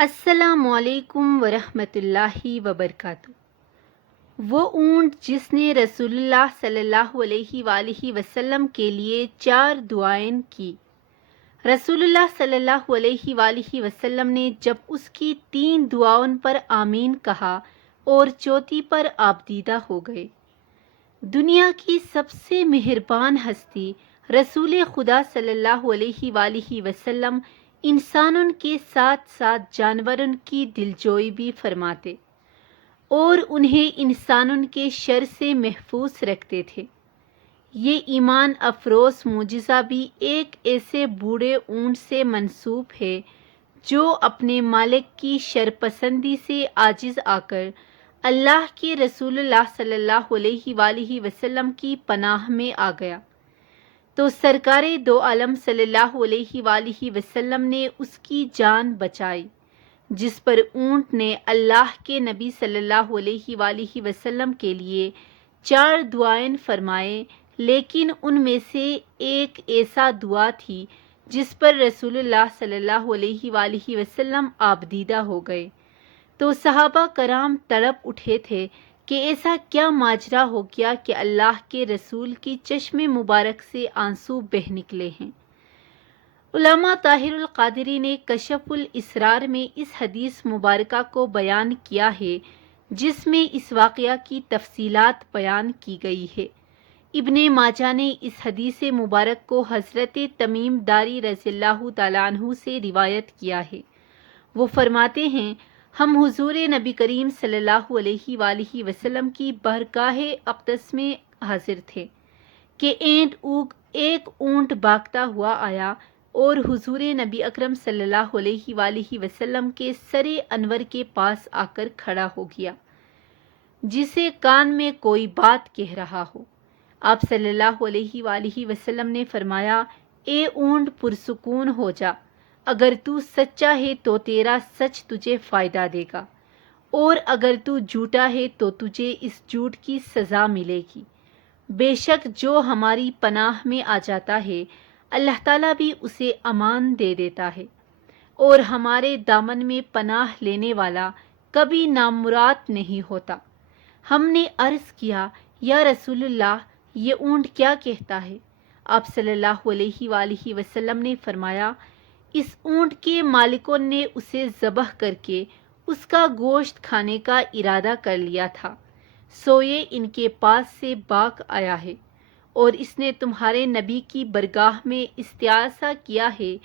السلام علیکم ورحمۃ اللہ وبرکاتہ۔ وہ اونٹ جس نے رسول اللہ صلی اللہ علیہ وآلہ وسلم کے لیے 4 دعائیں کی۔ رسول اللہ صلی اللہ علیہ وآلہ وسلم نے جب اس کی 3 دعاؤں پر آمین کہا اور چوتھی پر آپ دیدہ ہو گئے۔ دنیا کی سب سے مہربان ہستی رسول خدا صلی اللہ علیہ وآلہ وسلم انسانوں کے ساتھ ساتھ جانوروں کی دلجوئی بھی فرماتے اور انہیں انسانوں کے شر سے محفوظ رکھتے تھے۔ یہ ایمان افروز معجزہ بھی ایک ایسے بوڑھے اونٹ سے منسوب ہے جو اپنے مالک کی شرپسندی سے عاجز آ کر اللہ کے رسول اللہ صلی اللہ علیہ وآلہ وسلم کی پناہ میں آ گیا، تو سرکار دو عالم صلی اللہ علیہ وآلہ وسلم نے اس کی جان بچائی، جس پر اونٹ نے اللہ کے نبی صلی اللہ علیہ وآلہ وسلم کے لیے 4 دعائیں فرمائے، لیکن ان میں سے ایک ایسا دعا تھی جس پر رسول اللہ صلی اللہ علیہ وآلہ وسلم آبدیدہ ہو گئے، تو صحابہ کرام تڑپ اٹھے تھے کہ ایسا کیا ماجرا ہو گیا کہ اللہ کے رسول کی چشم مبارک سے آنسو بہہ نکلے ہیں۔ علامہ طاہر القادری نے کشف الاسرار میں اس حدیث مبارکہ کو بیان کیا ہے جس میں اس واقعہ کی تفصیلات بیان کی گئی ہے۔ ابن ماجہ نے اس حدیث مبارک کو حضرت تمیم داری رضی اللہ تعالیٰ عنہ سے روایت کیا ہے۔ وہ فرماتے ہیں، ہم حضور نبی کریم صلی اللہ علیہ وآلہ وسلم کی بارگاہ اقدس میں حاضر تھے کہ ایک اونٹ بھاگتا ہوا آیا اور حضور نبی اکرم صلی اللہ علیہ وآلہ وسلم کے سر انور کے پاس آ کر کھڑا ہو گیا، جسے کان میں کوئی بات کہہ رہا ہو۔ آپ صلی اللہ علیہ وآلہ وسلم نے فرمایا، اے اونٹ پرسکون ہو جا، اگر تو سچا ہے تو تیرا سچ تجھے فائدہ دے گا، اور اگر تو جھوٹا ہے تو تجھے اس جھوٹ کی سزا ملے گی۔ بے شک جو ہماری پناہ میں آ جاتا ہے اللہ تعالیٰ بھی اسے امان دے دیتا ہے، اور ہمارے دامن میں پناہ لینے والا کبھی نامراد نہیں ہوتا۔ ہم نے عرض کیا، یا رسول اللہ، یہ اونٹ کیا کہتا ہے؟ آپ صلی اللہ علیہ وآلہ وسلم نے فرمایا، اس اونٹ کے مالکوں نے اسے ذبح کر کے اس کا گوشت کھانے کا ارادہ کر لیا تھا، سو یہ ان کے پاس سے بھاگ آیا ہے، اور اس نے تمہارے نبی کی برگاہ میں استعاذہ کیا ہے۔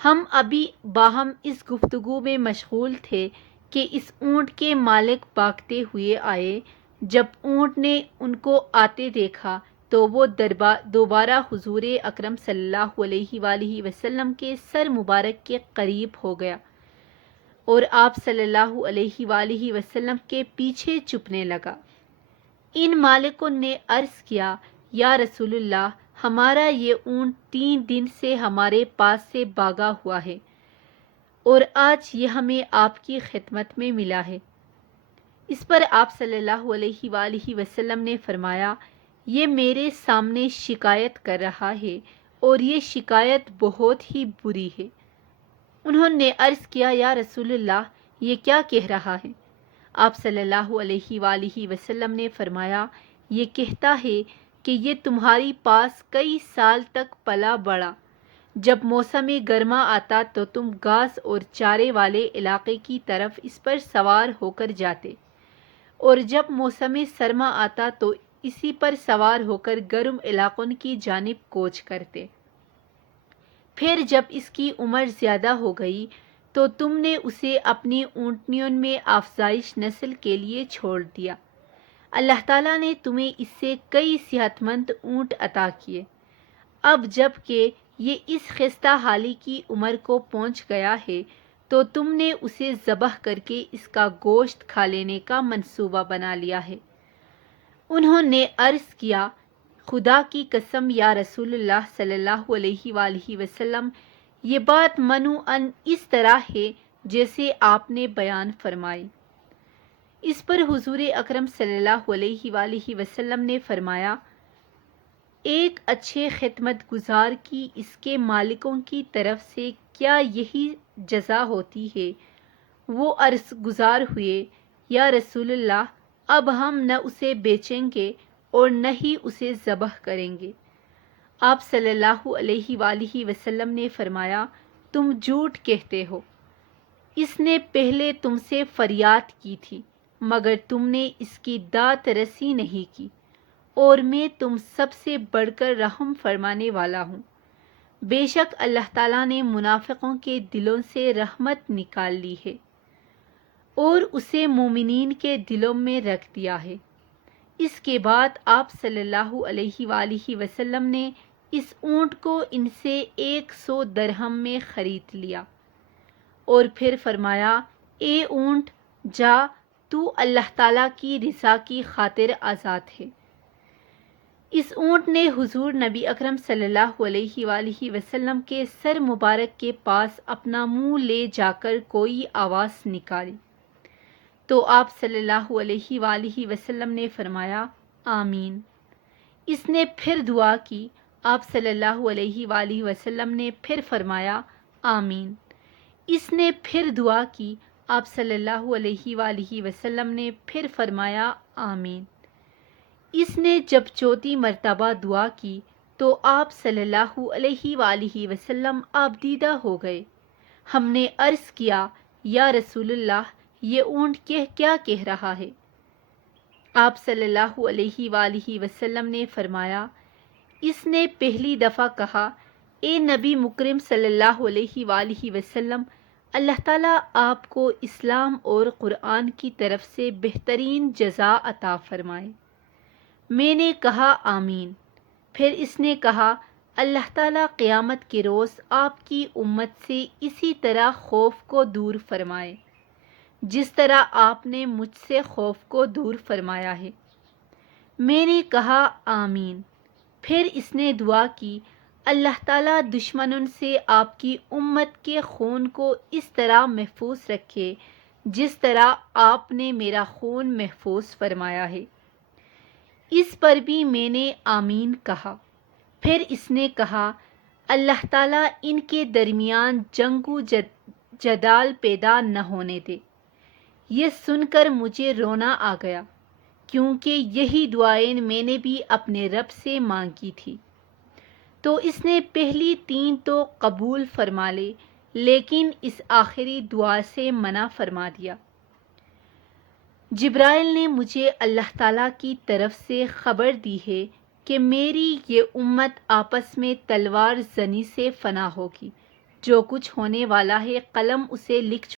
ہم ابھی باہم اس گفتگو میں مشغول تھے کہ اس اونٹ کے مالک بھاگتے ہوئے آئے۔ جب اونٹ نے ان کو آتے دیکھا تو وہ دوبارہ حضور اکرم صلی اللہ علیہ وآلہ وسلم کے سر مبارک کے قریب ہو گیا اور آپ صلی اللہ علیہ وآلہ وسلم کے پیچھے چھپنے لگا۔ ان مالکوں نے عرض کیا، یا رسول اللہ، ہمارا یہ اونٹ 3 دن سے ہمارے پاس سے بھاگا ہوا ہے اور آج یہ ہمیں آپ کی خدمت میں ملا ہے۔ اس پر آپ صلی اللہ علیہ وآلہ وسلم نے فرمایا، یہ میرے سامنے شکایت کر رہا ہے اور یہ شکایت بہت ہی بری ہے۔ انہوں نے عرض کیا، یا رسول اللہ، یہ کیا کہہ رہا ہے؟ آپ صلی اللہ علیہ وآلہ وسلم نے فرمایا، یہ کہتا ہے کہ یہ تمہاری پاس کئی سال تک پلا بڑھا، جب موسم گرما آتا تو تم گھاس اور چارے والے علاقے کی طرف اس پر سوار ہو کر جاتے، اور جب موسم سرما آتا تو اسی پر سوار ہو کر گرم علاقوں کی جانب کوچ کرتے۔ پھر جب اس کی عمر زیادہ ہو گئی تو تم نے اسے اپنی اونٹنیوں میں افزائش نسل کے لیے چھوڑ دیا۔ اللہ تعالیٰ نے تمہیں اس سے کئی صحت مند اونٹ عطا کیے۔ اب جب کہ یہ اس خستہ حالی کی عمر کو پہنچ گیا ہے تو تم نے اسے ذبح کر کے اس کا گوشت کھا لینے کا منصوبہ بنا لیا ہے۔ انہوں نے عرض کیا، خدا کی قسم یا رسول اللہ صلی اللہ علیہ وآلہ وسلم، یہ بات منوعاً اس طرح ہے جیسے آپ نے بیان فرمائی۔ اس پر حضور اکرم صلی اللہ علیہ وآلہ وسلم نے فرمایا، ایک اچھے خدمت گزار کی اس کے مالکوں کی طرف سے کیا یہی جزا ہوتی ہے؟ وہ عرض گزار ہوئے، یا رسول اللہ، اب ہم نہ اسے بیچیں گے اور نہ ہی اسے ذبح کریں گے۔ آپ صلی اللہ علیہ وآلہ وسلم نے فرمایا، تم جھوٹ کہتے ہو، اس نے پہلے تم سے فریاد کی تھی مگر تم نے اس کی داد رسی نہیں کی، اور میں تم سب سے بڑھ کر رحم فرمانے والا ہوں۔ بے شک اللہ تعالیٰ نے منافقوں کے دلوں سے رحمت نکال لی ہے اور اسے مومنین کے دلوں میں رکھ دیا ہے۔ اس کے بعد آپ صلی اللہ علیہ وآلہ وسلم نے اس اونٹ کو ان سے 100 درہم میں خرید لیا اور پھر فرمایا، اے اونٹ، جا، تو اللہ تعالیٰ کی رضا کی خاطر آزاد ہے۔ اس اونٹ نے حضور نبی اکرم صلی اللہ علیہ وآلہ وسلم کے سر مبارک کے پاس اپنا منہ لے جا کر کوئی آواز نکالی تو آپ صلی اللہ علیہ وآلہ وسلم نے فرمایا، آمین۔ اس نے پھر دعا کی، آپ صلی اللہ علیہ وآلہ وسلم نے پھر فرمایا، آمین۔ اس نے پھر دعا کی، آپ صلی اللہ علیہ وآلہ وسلم نے پھر فرمایا، آمین۔ اس نے جب چوتھی مرتبہ دعا کی تو آپ صلی اللہ علیہ وآلہ وسلم آبدیدہ ہو گئے۔ ہم نے عرض کیا، یا رسول اللہ، یہ اونٹ کیا کہہ رہا ہے؟ آپ صلی اللہ علیہ وآلہ وسلم نے فرمایا، اس نے پہلی دفعہ کہا، اے نبی مکرم صلی اللہ علیہ وآلہ وسلم، اللہ تعالیٰ آپ کو اسلام اور قرآن کی طرف سے بہترین جزا عطا فرمائے۔ میں نے کہا، آمین۔ پھر اس نے کہا، اللہ تعالیٰ قیامت کے روز آپ کی امت سے اسی طرح خوف کو دور فرمائے جس طرح آپ نے مجھ سے خوف کو دور فرمایا ہے۔ میں نے کہا، آمین۔ پھر اس نے دعا کی، اللہ تعالیٰ دشمنوں سے آپ کی امت کے خون کو اس طرح محفوظ رکھے جس طرح آپ نے میرا خون محفوظ فرمایا ہے۔ اس پر بھی میں نے آمین کہا۔ پھر اس نے کہا، اللہ تعالیٰ ان کے درمیان جنگ و جدال پیدا نہ ہونے دے۔ یہ سن کر مجھے رونا آ گیا کیونکہ یہی دعائیں میں نے بھی اپنے رب سے مانگی تھی۔ تو اس نے پہلی 3 تو قبول فرما لے لیکن اس آخری دعا سے منع فرما دیا۔ جبرائیل نے مجھے اللہ تعالیٰ کی طرف سے خبر دی ہے کہ میری یہ امت آپس میں تلوار زنی سے فنا ہوگی۔ جو کچھ ہونے والا ہے قلم اسے لکھ